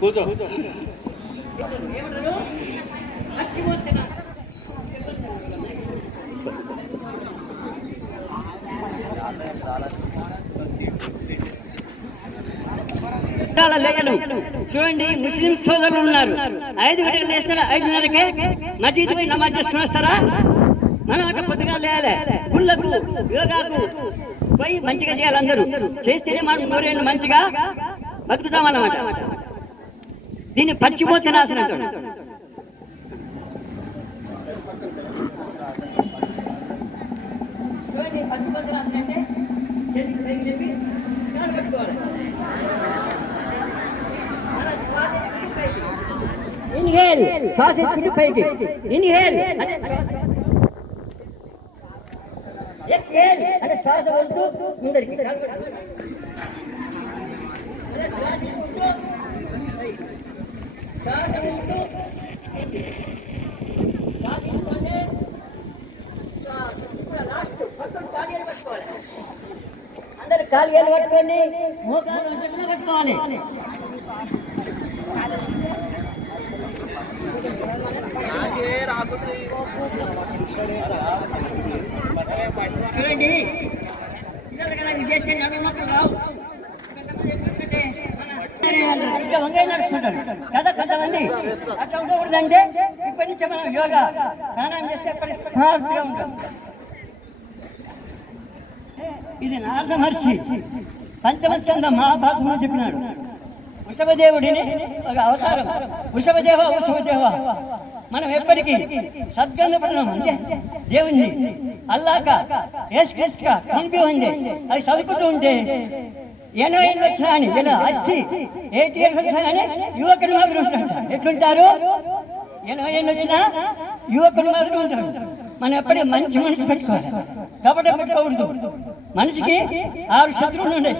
కూర్చో. చూడండి, ముస్లిం సోదరులు ఉన్నారు. 5 గంటలకు లేస్తారా? 5:30కే మసీదు పోయి నమాజ్ చేసుకుని వస్తారా? మనం అక్కడ పొద్దుగా లేయాలి. గుళ్ళకు యోగాకు పోయి మంచిగా చేయాలి. అందరూ చేస్తేనే మనం నూరేళ్ళు మంచిగా బతుకుతామన్నమాట. దీన్ని పచ్చిపోతే నాశనం అంటాడు. ఇన్హేల్, శ్వాస తీసుకుంటూ పైకి. ఇన్హేల్ అంటే ఎక్స్హేల్ అంటే శ్వాస వదులుతూ ముందరికి. శ్వాస వదులుతూ తీసుకోండి. లాస్ట్ పట్టుకొని కాలు పట్టుకోవాలి. అందరు కాలు పట్టుకోండి, మోకాలు పట్టుకోవాలి. చూడండి, చేస్తే రావు. ఇంకా వంగే నడుస్తుంటారు కదా కొంతమంది. అట్లా ఉండకూడదంటే ఇప్పటి నుంచి మనం యోగా స్నానం చేస్తే స్మార్ట్గా ఉంటాం. ఇది నారద మహర్షి పంచమస్కంద మహాభారతంలో చెప్పినాడు. వృషభదేవుడిని ఒక అవతారం. వృషభదేవ మనం ఎప్పటికీ సద్గంధపడడం అంటే దేవుణ్ణి అల్లాక ఏసుక్రీస్తుగా పంపి ఉంది. అది చదువుకుంటూ ఉంటే 80 ఏళ్ళు వచ్చినా అని 80 ఇయర్స్ వచ్చినా కానీ యువకుడు మాదిరి ఉంటారంట. ఎట్లుంటారు? 80 ఏళ్ళు వచ్చినా యువకుడు మాదిరి ఉంటారు. మనం ఎప్పటికీ మంచి మనిషి పెట్టుకోవాలి. కాబట్టి పెట్టుకోకూడదు. మనిషికి 6 శత్రువులు ఉన్నాయి.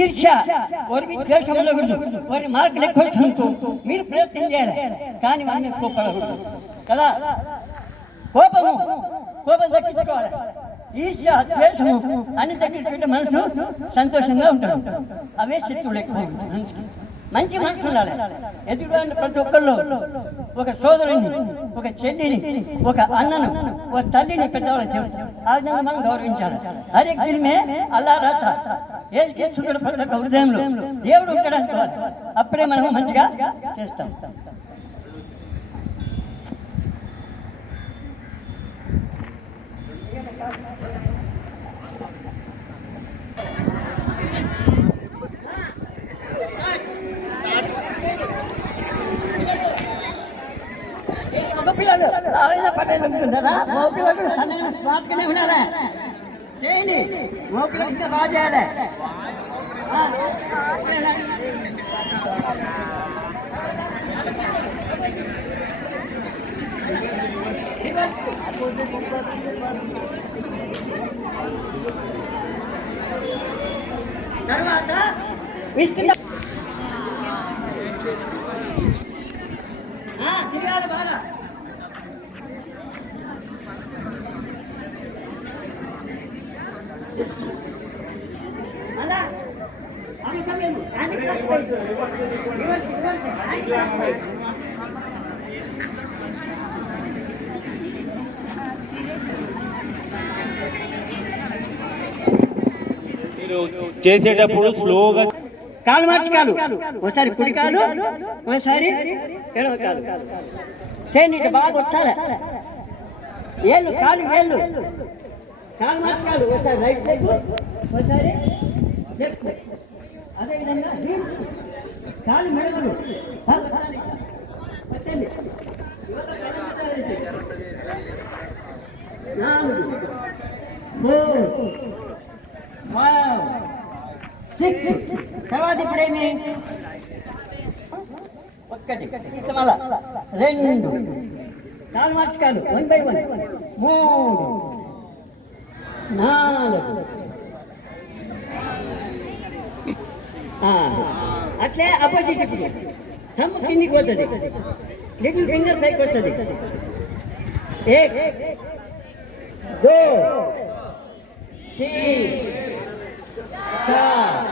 ఈర్ష్య, వారికి ద్వేషం ఉండకూడదు. వారి మార్కులు ఎక్కువ అనుకో మీరు ప్రయత్నం చేయాలి, కానీ మనం ఎక్కువ పడకూడదు కదా. కోపం తగ్గించుకోవాలి. ఈర్ష్య, ద్వేషము అన్ని తగ్గించుకుంటే మనసు సంతోషంగా ఉంటాడు. అవే శత్రువులు ఎక్కువ మనిషికి. మంచి మనసు ఉండాలి. ఎదుటి ప్రతి ఒక్కళ్ళు ఒక సోదరుని, ఒక చెల్లిని, ఒక అన్నను, ఒక తల్లిని పెద్దవాళ్ళు ఆ విధంగా మనం గౌరవించాలి. హరే దిల్మే అల్లా రాత ఏది చేస్తున్నాడు ప్రతి ఒక్క హృదయంలో దేవుడు ఉంటాడు అనుకోవాలి. అప్పుడే మనం మంచిగా చేస్తాం. మగపిల్లలు పట్టేది ఉంటుంటారా? మగపిల్లలు సన్నగా స్మార్ట్గానే ఉన్నారా? చేయండి. మగపిల్లలు ఇంకా బాగా చేయాలి. తర్వాత విస్తృత తిరగాలి బాగా. మీరు చేసేటప్పుడు స్లోగా కాలు మార్చి కాలు, ఒకసారి కుడి కాలు, ఒకసారి ఎడమ కాలు చేయండి. ఇట్లా బాగా వస్తారా? ఏళ్ళు కాలు వేళ్ళు కాలు మార్చి కాలు, ఒకసారి రైట్ లెగ్, ఒకసారి లెఫ్ట్ లెగ్. అదేవిధంగా కాలు మెడలు వచ్చండి. 4 4 5 6. తర్వాత ఇప్పుడేమి? 1 మళ్ళా 2 కాలు మార్చి కాలు 1 by 1 3 4. అట్లే అపోజిట్. ఇప్పుడు తమ్ము కిందికి పోతుంది, లిటిల్ ఫింగర్ పైకి వస్తుంది. 1 2 3 4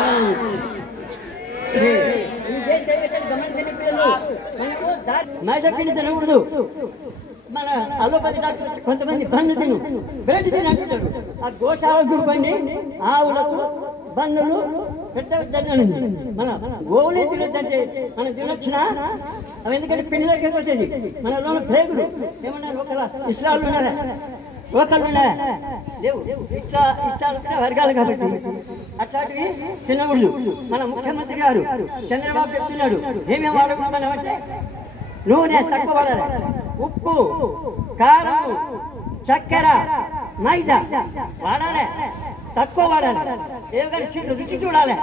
5 మాట పిండి తినకూడదు. మన అలోపతి డాక్టర్ కొంతమంది బన్ను తిను, బ్రెడ్ తిని అంటుంటారు. ఆ గోశాల గురిపండి ఆవులకు బన్నులు పెట్టవద్దని. మన గోవులే తినొద్దంటే మనం తినొచ్చినా అవి ఎందుకంటే పిండి దగ్గరికి వచ్చేది. మనలో ప్రేగులు ఏమన్నా ఒకళ్ళ ఇస్లాలు ఉన్నారా, ఒకళ్ళు ఉన్నారా లేవు. ఇట్లా ఇట్లా వర్గాలు కాబట్టి అట్లాంటివి తినకూడదు. మన ముఖ్యమంత్రి గారు చంద్రబాబు చెప్తున్నాడు ఏమేమి వాడకూడదంటే నూనె తక్కువ వాడాలి, ఉప్పు, కారం, చక్కెర, మైదా వాడాలి, తక్కువ వాడాలి. ఏదో రుచి చూడాలి.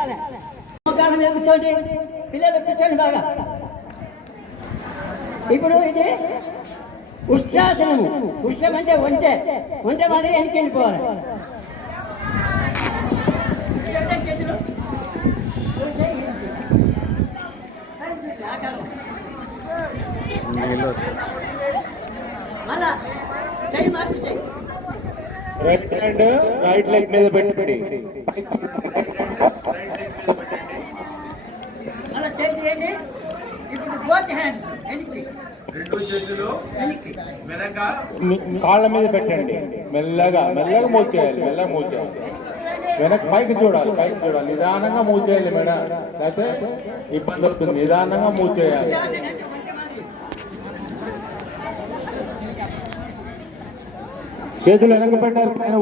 కూర్చోండి పిల్లలు, కూర్చోండి బాగా. ఇప్పుడు ఇది ఉష్ట్రాసనము. ఉష్ట్రం అంటే ఒంటె, ఒంటె మాదిరి వెనక్కి వెళ్ళిపోవాలి. చేతులు మళ్ళా చెయ్యి మార్చి చెయ్యి. రైట్ హ్యాండ్ రైట్ లెగ్ మీద పెట్టి మళ్ళా చేతి చేయండి. ఇప్పుడు బోత్ హ్యాండ్స్ వెనక్కి, రెండు చేతులు వెనక కాళ్ళ మీద పెట్టండి. మెల్లగా మెల్లగా మూవ్ చేయాలి, మెల్లగా మూవ్ చేయాలి. వెనక పైకి చూడాలి, పైకి చూడాలి. నిదానంగా మూవ్ చేయాలి మేడం, లేకపోతే ఇబ్బంది అవుతుంది. నిదానంగా మూవ్ చేయాలి. చేతులు వెనక పెట్టారు, పైన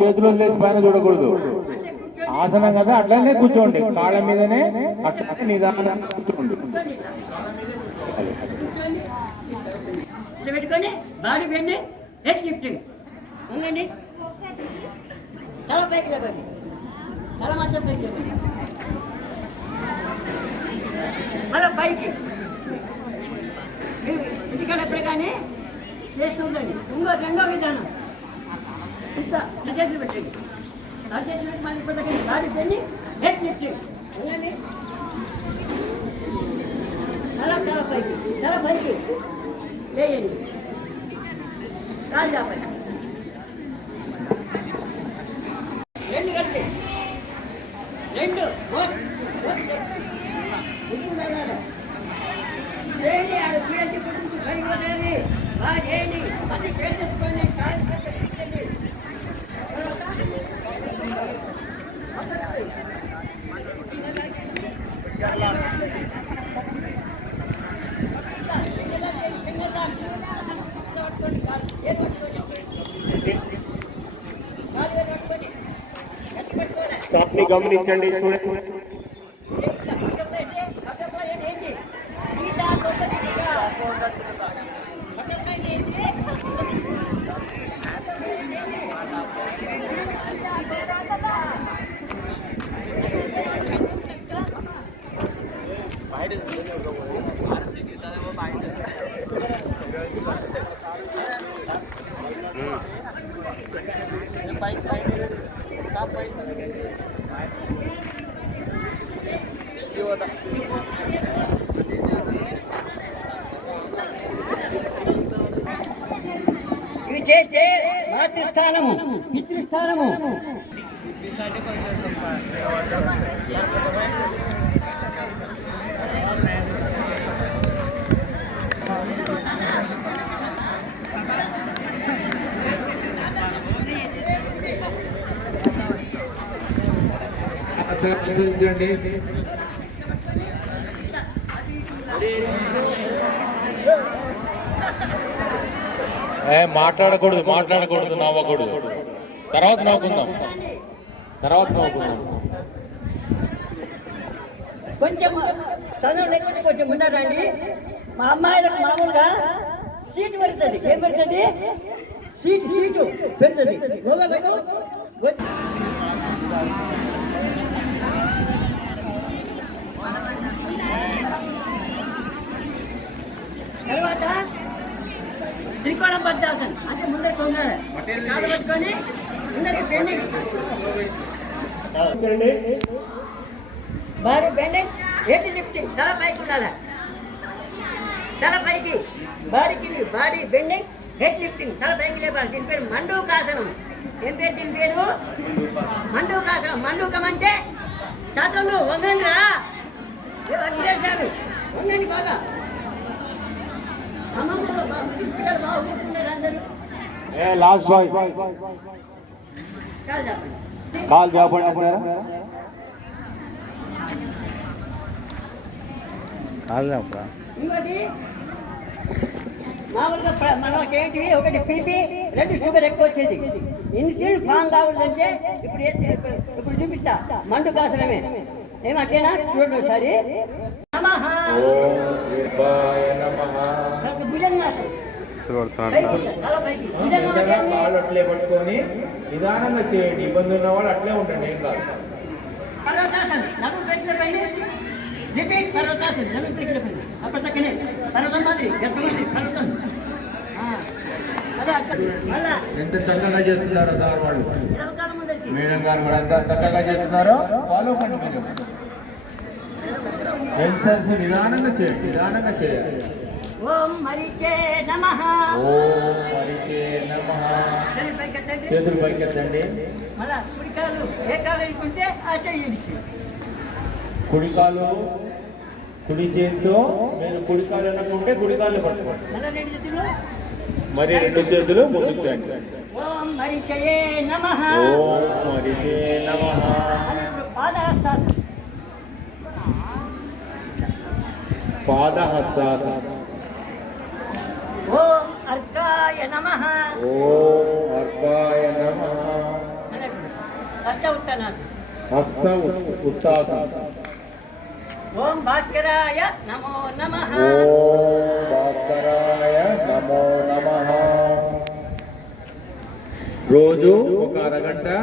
చేతులు వదిలేసి పైన చూడకూడదు. ఆసనం కదా అట్లనే కూర్చోండి, కాళ్ళ మీదనే అట్లా నిదానంగా కూర్చోండి. పెట్టుకొని బాడీ బెండ్, హెడ్ లిఫ్టింగ్ ఉందండి. తల పైకి లేకండి, తల మాత్రం పైకి లేకండి. మళ్ళీ పైకి ఇంటికాడ ఎప్పుడు కానీ చేస్తూ ఉండండి. రెండో విధానం ఇంత చేతులు పెట్టండి. తల చేతులు పెట్టి మళ్ళీ ఇప్పుడు బాడీ బెండ్, హెడ్ లిఫ్టింగ్ ఉందండి. తల పైకి, తల పైకి వేయండి. రాజా పైకి రెండు కలిపి రెండు చేయండి. ఆడ పిల్లలు పుట్టించి పడిపోతుంది. బాగా చేయండి. అది చేసేసుకోండి. షాప్ని గమనించండి, చూడండి. ఇవి చేస్తే మాతృస్థానము, పితృస్థానము. చూడండి. మాట్లాడకూడదు, నవ్వకూడదు. తర్వాత నవ్వుకుందాం. కొంచెం స్థలం లేకపోతే కొంచెం ముందరండి. మా అమ్మాయిలకు మామూలుగా సీటు పెడుతుంది. ఏం పెడుతుంది? సీటు పెడుతుంది. గోగలకు తర్వాత త్రికోణం పద్మాసనం అంటే ముందర కొంగాలి కాళ్ళు పట్టుకొని ముందరికి bending, body bending, head lifting. తల పైకి ఉండాలి, తల పైకి, బాడీకి బాడీ బెండింగ్, హెడ్ లిఫ్టింగ్. తల పైకి లేపాలి. దీని పేరు మండూకాసనం. ఏం పేరు దీని పేరు? మండూకాసనం. మండూకం అంటే తాతలు వంగండి రా, వంగండి బాగా. అమ్మమ్మలో పిల్లలు బాగుంటున్నారు అందరూ. లాస్ట్ బాయ్ కాదు చెప్పండి. కాల్ చెప్పండి అంటారా ఇంకోటి మామూలుగా మనకేంటి ఒకటి పీపీ 2 షుగర్ ఎక్కువ వచ్చేది. ఇన్సులిన్ ఫామ్ కావద్దంటే ఇప్పుడు చూపిస్తా మండు కాసరమే ఏమంటేనా చూడండి ఒకసారి. నమః. భుజంగాసనం. కాళ్ళు అట్లే పట్టుకొని నిదానంగా చేయండి. ఇబ్బంది ఉన్న వాళ్ళు అట్లే ఉండండి, ఏం కాదు. పర్వతాసనం. నడుము పెట్టిన పైన రిపీట్ పర్వతాసనం. నడుము పెట్టిన పైన అప్పుడు తక్కనే పర్వతం మాదిరి గర్భమంది పర్వతం. అదే మళ్ళా ఎంత చక్కగా చేస్తున్నారో సార్ వాళ్ళు, ఇరవకాలం మొదటి మేడం గారు కూడా ఎంత చక్కగా చేస్తున్నారో ఫాలో కండి మీరు. ఎంత నిదానంగా చేయండి, నిదానంగా చేయాలి. ఓం మరిచే నమః. ఓం హరికే నమః. చేతులు పైకెత్తండి. మళ్ళా కుడికాలు ఏ కాలు అనుకుంటే ఆ చెయ్యండి. కుడికాలు కుడి చేతితో మీరు కుడికాలు అనుకుంటే కుడికాలు పట్టుకోండి. మళ్ళా 2 చేతులు మరి 2 చేతులు ముందుకు రండి. ఓం మరిచే నమః. ఓం హరికే నమః. పాదహస్తాసనం. పాదహస్తాసనం. ఓం అర్కాయ నమః. ఓం అర్కాయ నమః. హస్త ఉత్తానాసనం. హస్త ఉత్తాసనం. ఓం భాస్కరాయ నమో నమః. ఓం భాస్కరాయ నమో నమః. రోజు ఒక అరగంట